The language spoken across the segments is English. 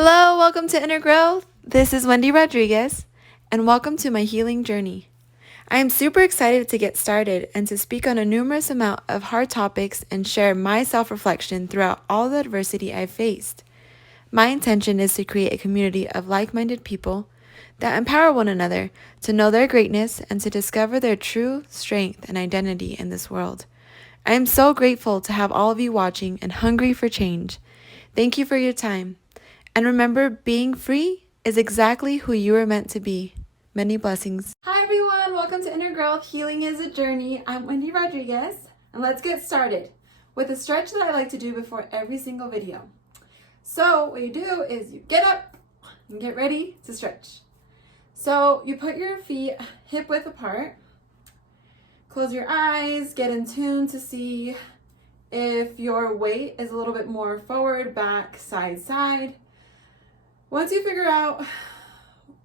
Hello, welcome to Inner Growth. This is Wendy Rodriguez, and welcome to my healing journey. I am super excited to get started and to speak on a numerous amount of hard topics and share my self-reflection throughout all the adversity I've faced. My intention is to create a community of like-minded people that empower one another to know their greatness and to discover their true strength and identity in this world. I am so grateful to have all of you watching and hungry for change. Thank you for your time. And remember, being free is exactly who you are meant to be. Many blessings. Hi everyone, welcome to Inner Growth. Healing is a journey. I'm Wendy Rodriguez, and let's get started with a stretch that I like to do before every single video. So what you do is you get up and get ready to stretch. So you put your feet hip width apart, close your eyes, get in tune to see if your weight is a little bit more forward, back, side, side. Once you figure out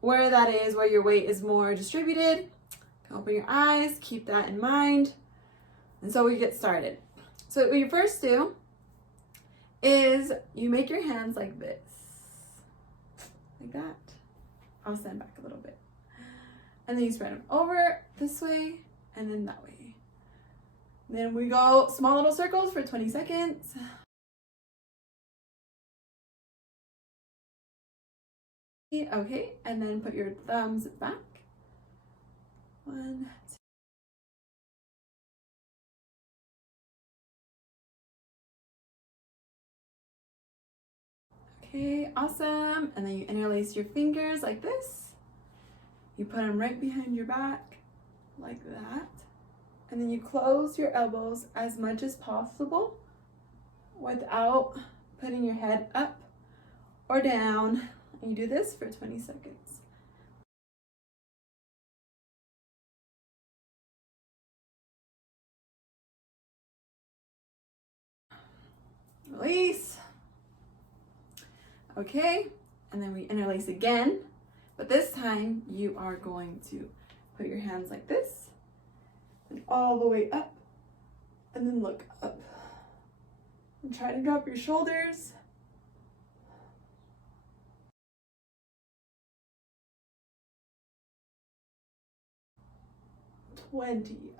where that is, where your weight is more distributed, open your eyes, keep that in mind. And so we get started. So what you first do is you make your hands like this, like that. I'll stand back a little bit. And then you spread them over this way and then that way. Then we go small little circles for 20 seconds. Okay, and then put your thumbs back. 1, 2. Okay, awesome. And then you interlace your fingers like this. You put them right behind your back, like that. And then you close your elbows as much as possible without putting your head up or down. And you do this for 20 seconds. Release. Okay, and then we interlace again, but this time you are going to put your hands like this and all the way up, and then look up. And try to drop your shoulders.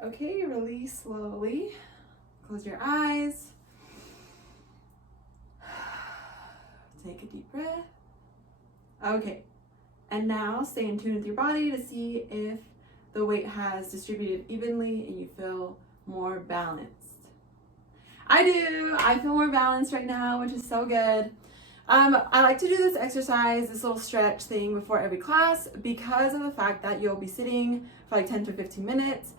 Okay, release slowly. Close your eyes. Take a deep breath. Okay, and now stay in tune with your body to see if the weight has distributed evenly and you feel more balanced. I do. I feel more balanced right now, which is so good. I like to do this exercise, this little stretch thing before every class because of the fact that you'll be sitting for like 10 to 15 minutes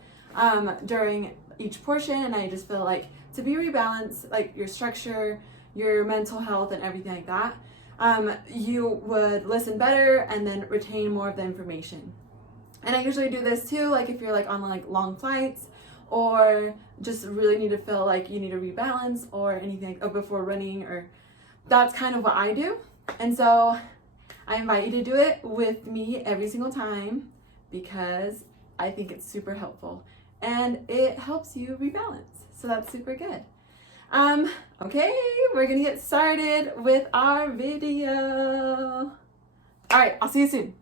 during each portion, and I just feel like to be rebalanced, like your structure, your mental health and everything like that, you would listen better and then retain more of the information. And I usually do this too, like if you're like on like long flights or just really need to feel like you need to rebalance or anything like, before running, or that's kind of what I do. And so I invite you to do it with me every single time because I think it's super helpful and it helps you rebalance. So that's super good. Okay, we're gonna get started with our video. All right, I'll see you soon.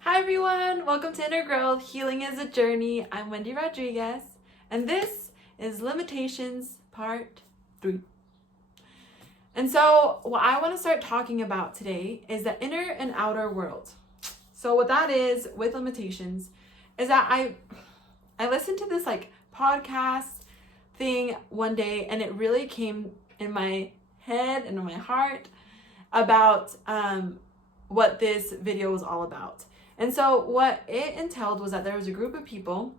Hi everyone, welcome to Inner Growth. Healing is a journey. I'm Wendy Rodriguez, and this is Limitations Part 3. And so what I want to start talking about today is the inner and outer world. So what that is with limitations is that I listened to this like podcast thing one day, and it really came in my head and in my heart about what this video was all about. And so what it entailed was that there was a group of people,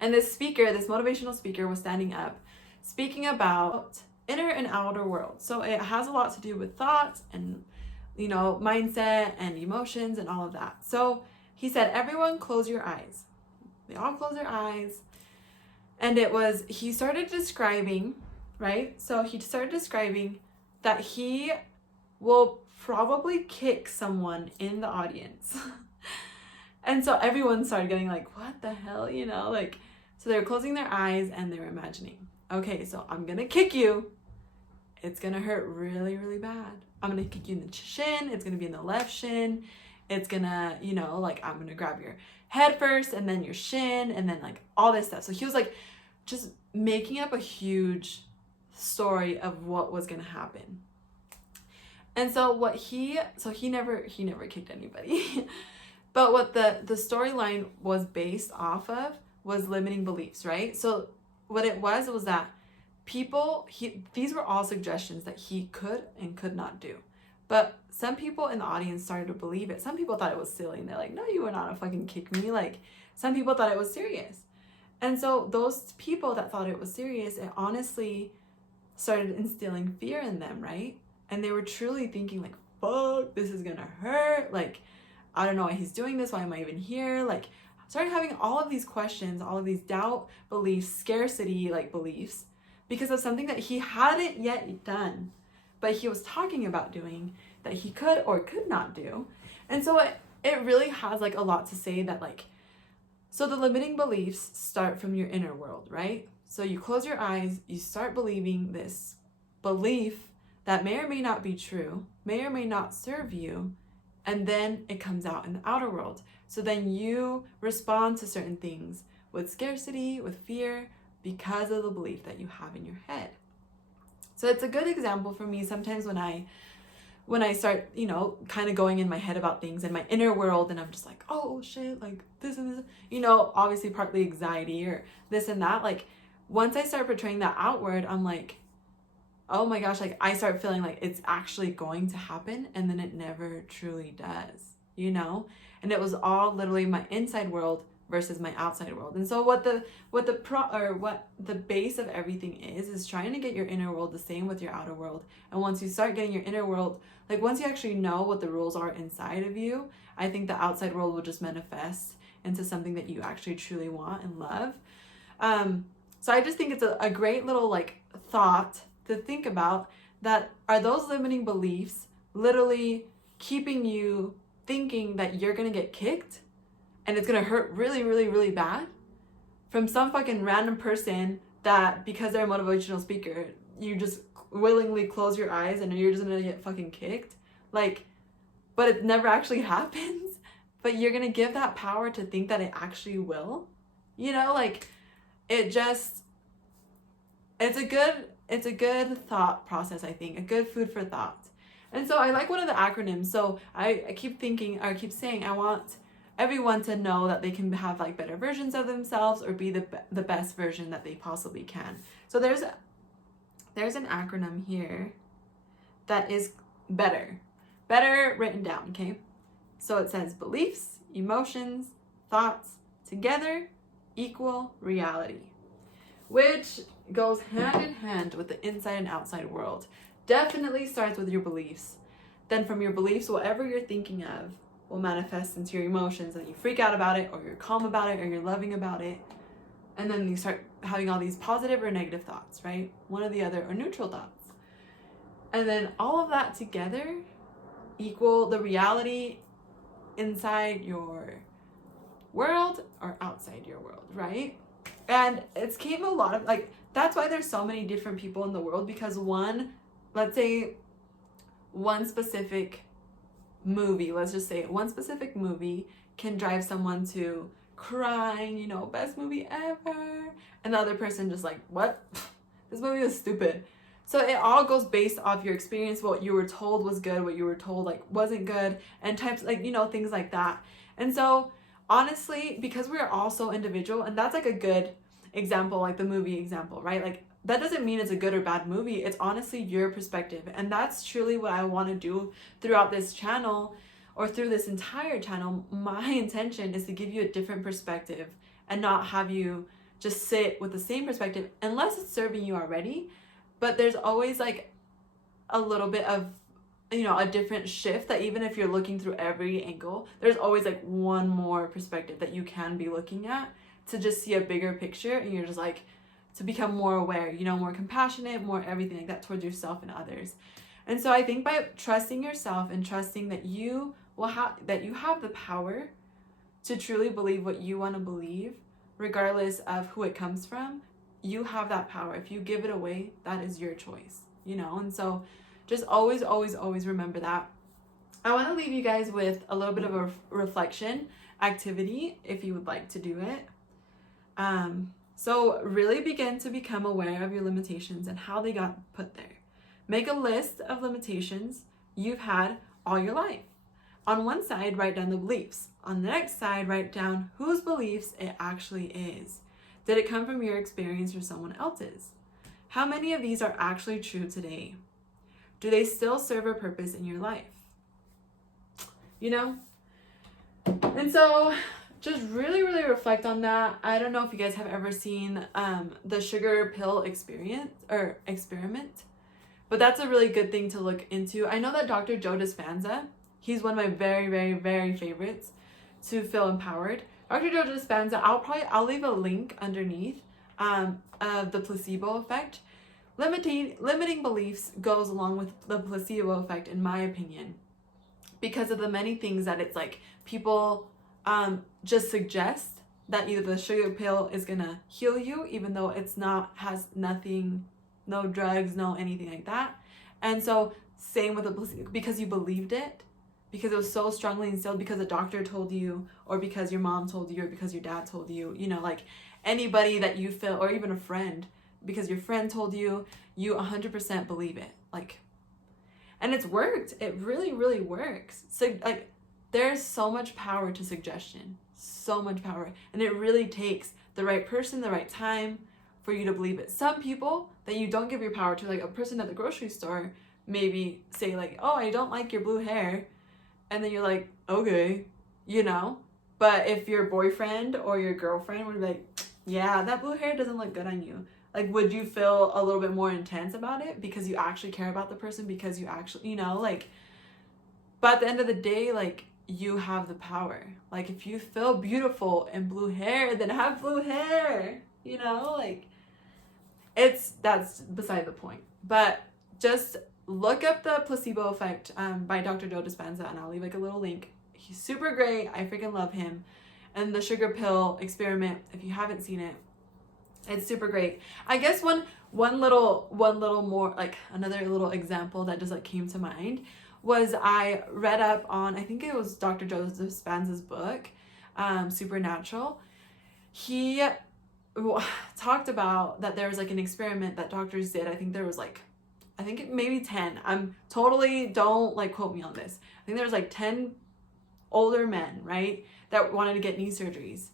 and this speaker, this motivational speaker, was standing up speaking about inner and outer world. So it has a lot to do with thoughts and, you know, mindset and emotions and all of that. So he said, everyone close your eyes. They all close their eyes. And he started describing, right? So he started describing that he will probably kick someone in the audience. And so everyone started getting like, what the hell, you know, like, so they were closing their eyes and they were imagining, okay, so I'm gonna kick you it's gonna hurt really, really bad. I'm gonna kick you in the shin. It's gonna be in the left shin. It's gonna, you know, like I'm gonna grab your head first and then your shin and then like all this stuff. So he was like just making up a huge story of what was gonna happen. And so he never kicked anybody. But what the storyline was based off of was limiting beliefs, right? So what it was that these were all suggestions that he could and could not do. But some people in the audience started to believe it. Some people thought it was silly and they're like, no, you were not a fucking kick me. Like some people thought it was serious. And so those people that thought it was serious, it honestly started instilling fear in them, right? And they were truly thinking like, fuck, this is gonna hurt. Like, I don't know why he's doing this. Why am I even here? Like, started having all of these questions, all of these doubt beliefs, scarcity like beliefs, because of something that he hadn't yet done, but he was talking about doing that he could or could not do. And so it really has like a lot to say that like, so the limiting beliefs start from your inner world, right? So you close your eyes, you start believing this belief that may or may not be true, may or may not serve you, and then it comes out in the outer world. So then you respond to certain things with scarcity, with fear, because of the belief that you have in your head. So it's a good example for me sometimes when I start, you know, kind of going in my head about things in my inner world, and I'm just like, oh shit, like this and this, you know, obviously partly anxiety or this and that. Like once I start portraying that outward, I'm like, oh my gosh, like I start feeling like it's actually going to happen, and then it never truly does, you know? And it was all literally my inside world versus my outside world. And so what the base of everything is trying to get your inner world the same with your outer world. And once you start getting your inner world, like once you actually know what the rules are inside of you, I think the outside world will just manifest into something that you actually truly want and love. So I just think it's a great little like thought to think about, that are those limiting beliefs literally keeping you thinking that you're gonna get kicked and it's gonna hurt really, really, really bad from some fucking random person that because they're a motivational speaker, you just willingly close your eyes and you're just gonna get fucking kicked. Like, but it never actually happens. But you're gonna give that power to think that it actually will. You know, like it's a good thought process, I think, a good food for thought. And so I like one of the acronyms. So I keep saying, I want everyone to know that they can have like better versions of themselves or be the best version that they possibly can. So there's an acronym here that is better written down, okay? So it says beliefs, emotions, thoughts together equal reality, which goes hand in hand with the inside and outside world. Definitely starts with your beliefs. Then from your beliefs, whatever you're thinking of will manifest into your emotions, and you freak out about it, or you're calm about it, or you're loving about it. And then you start having all these positive or negative thoughts, right? One or the other, or neutral thoughts. And then all of that together equal the reality inside your world or outside your world, right? And it's came a lot of like, that's why there's so many different people in the world, because let's say one specific movie can drive someone to crying, you know, best movie ever, and the other person just like, what? This movie was stupid. So it all goes based off your experience, what you were told was good, what you were told like wasn't good, and types like, you know, things like that. And so honestly, because we're all so individual, and that's like a good example, like the movie example, right? Like that doesn't mean it's a good or bad movie. It's honestly your perspective. And that's truly what I want to do throughout this channel, or through this entire channel. My intention is to give you a different perspective and not have you just sit with the same perspective unless it's serving you already. But there's always like a little bit of, you know, a different shift, that even if you're looking through every angle, there's always like one more perspective that you can be looking at to just see a bigger picture, and you're just like, to become more aware, you know, more compassionate, more everything like that towards yourself and others. And so I think by trusting yourself and trusting that you have the power to truly believe what you want to believe, regardless of who it comes from, you have that power. If you give it away, that is your choice. you know? And so just always, always, always remember that. I want to leave you guys with a little bit of a reflection activity if you would like to do it. So really begin to become aware of your limitations and how they got put there. Make a list of limitations you've had all your life. On one side, write down the beliefs. On the next side, write down whose beliefs it actually is. Did it come from your experience or someone else's? How many of these are actually true today? Do they still serve a purpose in your life? You know? And so just really, really reflect on that. I don't know if you guys have ever seen the sugar pill experiment, but that's a really good thing to look into. I know that Dr. Joe Dispenza, he's one of my very, very, very favorites to feel empowered. Dr. Joe Dispenza, I'll leave a link underneath of the placebo effect. Limiting beliefs goes along with the placebo effect, in my opinion, because of the many things that it's like people just suggest that either the sugar pill is gonna heal you, even though it's not, has nothing, no drugs, no anything like that. And so same with the placebo, because you believed it, because it was so strongly instilled, because a doctor told you, or because your mom told you, or because your dad told you, you know, like anybody that you feel, or even a friend, because your friend told you, you 100% believe it. Like, and it's worked. It really, really works. So like, there's so much power to suggestion, so much power. And it really takes the right person, the right time for you to believe it. Some people that you don't give your power to, like a person at the grocery store, maybe say like, oh, I don't like your blue hair. And then you're like, okay, you know? But if your boyfriend or your girlfriend would be like, yeah, that blue hair doesn't look good on you. Like, would you feel a little bit more intense about it because you actually care about the person, because you actually, you know, like, but at the end of the day, like, you have the power. Like, if you feel beautiful in blue hair, then have blue hair, you know, like, that's beside the point. But just look up the placebo effect by Dr. Joe Dispenza, and I'll leave like a little link. He's super great. I freaking love him. And the sugar pill experiment, if you haven't seen it, it's super great. I guess one little more, like another little example that just like came to mind was I read up on, I think it was Dr. Joe Dispenza's book, Supernatural. He talked about that there was like an experiment that doctors did. I think there was like, maybe 10. I'm totally, don't like quote me on this. I think there was like 10 older men, right, that wanted to get knee surgeries.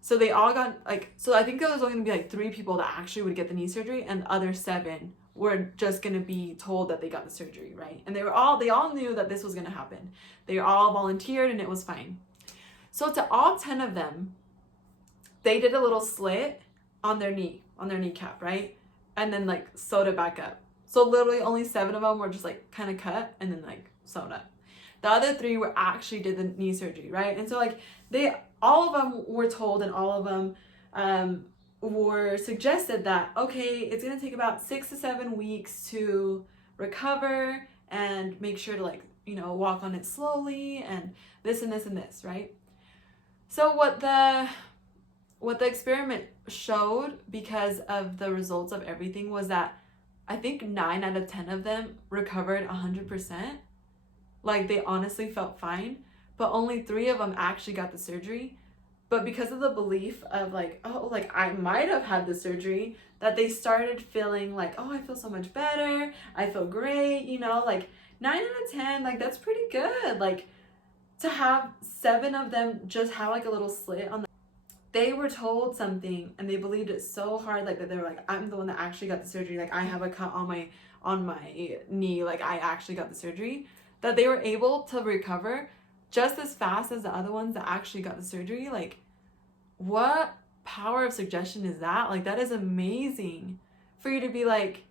So they all got like, so I think there was only gonna be like 3 people that actually would get the knee surgery, and the other 7 were just gonna be told that they got the surgery, right? And they all knew that this was gonna happen. They all volunteered and it was fine. So to all 10 of them, they did a little slit on their kneecap, right? And then like sewed it back up. So literally only 7 of them were just like kind of cut and then like sewn up. The other 3 were actually did the knee surgery, right? And so like all of them were told, and all of them were suggested that, okay, it's gonna take about 6 to 7 weeks to recover, and make sure to like, you know, walk on it slowly, and this and this and this, right? So what the experiment showed, because of the results of everything, was that I think 9 out of 10 of them recovered 100%. Like, they honestly felt fine, but only 3 of them actually got the surgery. But because of the belief of like, oh, like I might have had the surgery, that they started feeling like, oh, I feel so much better, I feel great, you know, like 9 out of 10, like that's pretty good. Like, to have 7 of them just have like a little slit on the, they were told something and they believed it so hard, like that they were like, I'm the one that actually got the surgery, like I have a cut on my knee, like I actually got the surgery, that they were able to recover just as fast as the other ones that actually got the surgery. Like, what power of suggestion is that? Like, that is amazing for you to be like,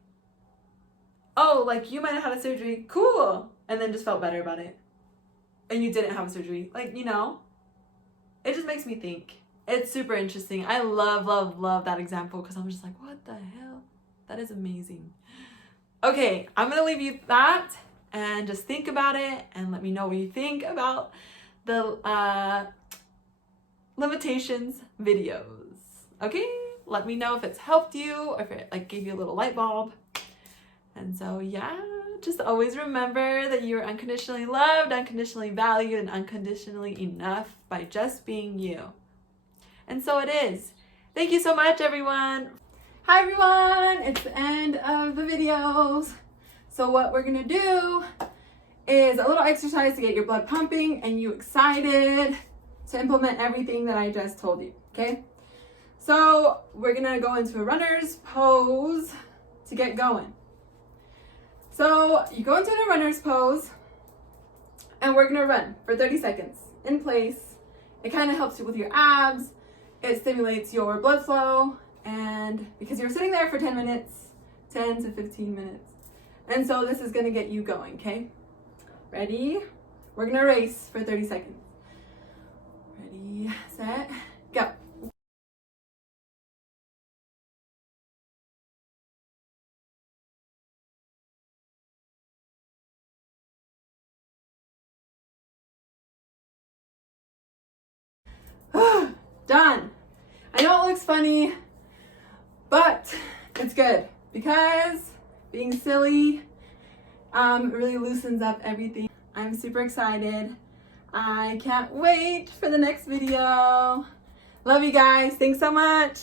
oh, like you might have had a surgery, cool, and then just felt better about it, and you didn't have a surgery. Like, you know, it just makes me think. It's super interesting. I love that example, because I'm just like, what the hell? That is amazing. Okay, I'm gonna leave you that, and just think about it and let me know what you think about the limitations videos. Okay, let me know if it's helped you, or if it like gave you a little light bulb. And so, yeah, just always remember that you're unconditionally loved, unconditionally valued, and unconditionally enough by just being you. And so it is. Thank you so much, everyone. Hi, everyone. It's the end of the videos. So what we're going to do is a little exercise to get your blood pumping and you excited to implement everything that I just told you, okay? So we're going to go into a runner's pose to get going. So you go into the runner's pose and we're gonna run for 30 seconds in place. It kind of helps you with your abs. It stimulates your blood flow, and because you're sitting there for 10 minutes, 10 to 15 minutes. And so this is gonna get you going, okay? Ready? We're gonna race for 30 seconds. Ready, set, go. Done. I know it looks funny, but it's good because being silly really loosens up everything. I'm super excited. I can't wait for the next video. Love you guys. Thanks so much.